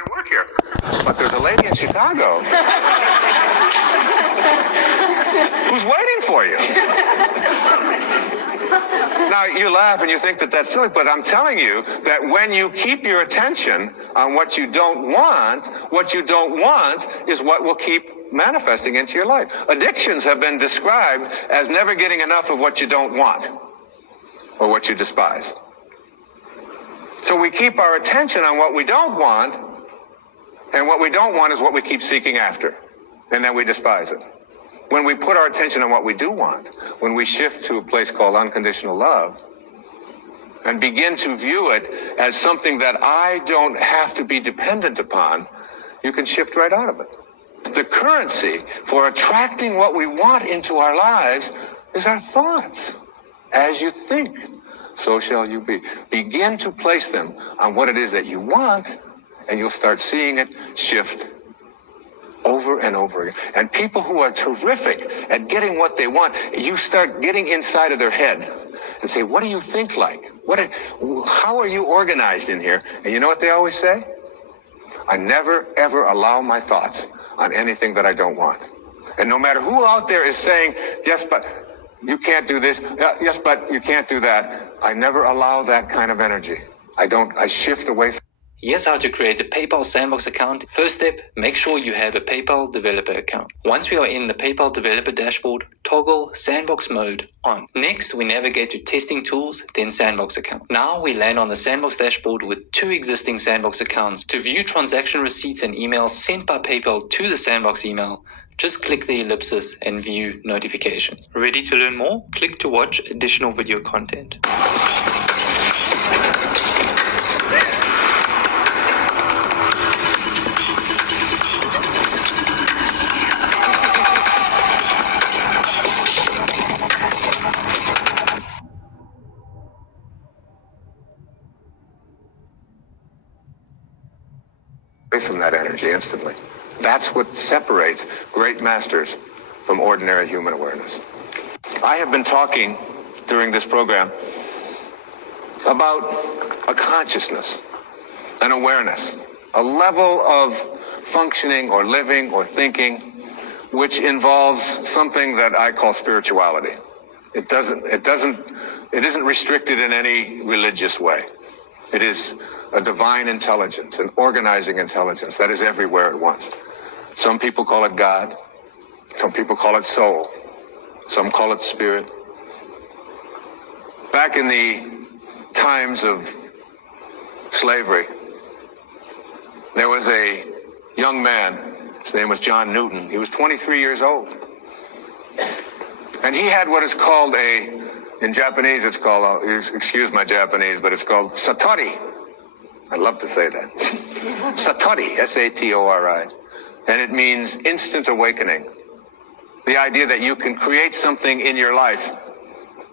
your work here. But there's a lady in Chicago who's waiting for you. Now, you laugh and you think that that's silly, but I'm telling you that when you keep your attention on what you don't want is what will keep manifesting into your life. Addictions have been described as never getting enough of what you don't want or what you despise. So we keep our attention on what we don't want, and what we don't want is what we keep seeking after, and then we despise it. When we put our attention on what we do want, when we shift to a place called unconditional love, and begin to view it as something that I don't have to be dependent upon, you can shift right out of it. The currency for attracting what we want into our lives is our thoughts. As you think, so shall you be. Begin to place them on what it is that you want, and you'll start seeing it shift over and over again. And people who are terrific at getting what they want, you start getting inside of their head and say, what do you think like? How are you organized in here? And you know what they always say? I never, ever allow my thoughts on anything that I don't want. And no matter who out there is saying, yes, but you can't do this. Yes, but you can't do that. I never allow that kind of energy. I shift away from. Here's how to create a PayPal Sandbox account. First step, make sure you have a PayPal developer account. Once we are in the PayPal developer dashboard, toggle Sandbox mode on. Next, we navigate to testing tools, then Sandbox account. Now we land on the Sandbox dashboard with 2 existing Sandbox accounts. To view transaction receipts and emails sent by PayPal to the Sandbox email, just click the ellipsis and view notifications. Ready to learn more? Click to watch additional video content. From that energy instantly. That's what separates great masters from ordinary human awareness. I have been talking during this program about a consciousness, an awareness, a level of functioning or living or thinking which involves something that I call spirituality. It isn't restricted in any religious way. It is a divine intelligence, an organizing intelligence that is everywhere at once. Some people call it God. Some people call it soul. Some call it spirit. Back in the times of slavery, there was a young man. His name was John Newton. He was 23 years old. And he had what is called in Japanese, it's called, excuse my Japanese, but it's called satori. I love to say that. Satori, S-A-T-O-R-I. And it means instant awakening. The idea that you can create something in your life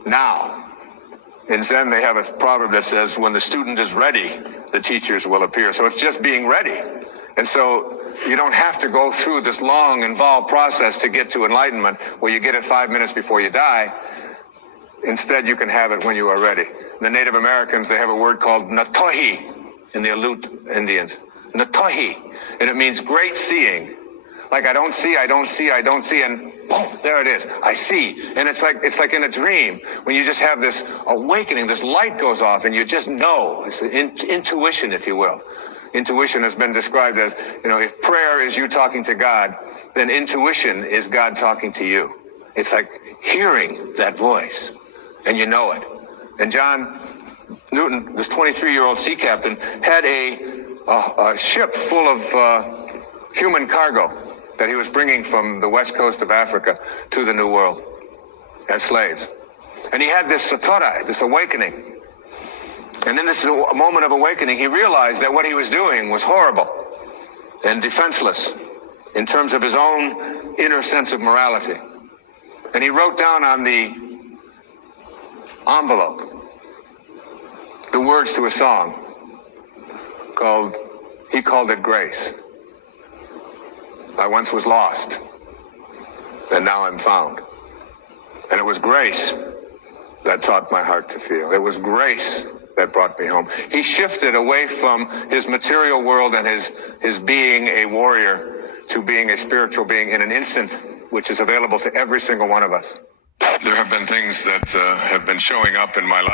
now. In Zen, they have a proverb that says, when the student is ready, the teachers will appear. So it's just being ready. And so you don't have to go through this long, involved process to get to enlightenment where you get it 5 minutes before you die. Instead, you can have it when you are ready. The Native Americans, they have a word called natohi in the Aleut Indians. Natohi. And it means great seeing. Like I don't see, and boom, there it is. I see. And it's like in a dream when you just have this awakening, this light goes off and you just know. It's intuition, if you will. Intuition has been described as, if prayer is you talking to God, then intuition is God talking to you. It's like hearing that voice, and you know it. And John Newton, this 23-year-old sea captain, had a ship full of human cargo that he was bringing from the west coast of Africa to the New World as slaves. And he had this satori, this awakening. And in this moment of awakening, he realized that what he was doing was horrible and defenseless in terms of his own inner sense of morality. And he wrote down on the envelope the words to a song he called it Grace. I once was lost, and now I'm found. And it was grace that taught my heart to feel. It was grace that brought me home. He shifted away from his material world and his being a warrior to being a spiritual being in an instant, which is available to every single one of us. There have been things that have been showing up in my life.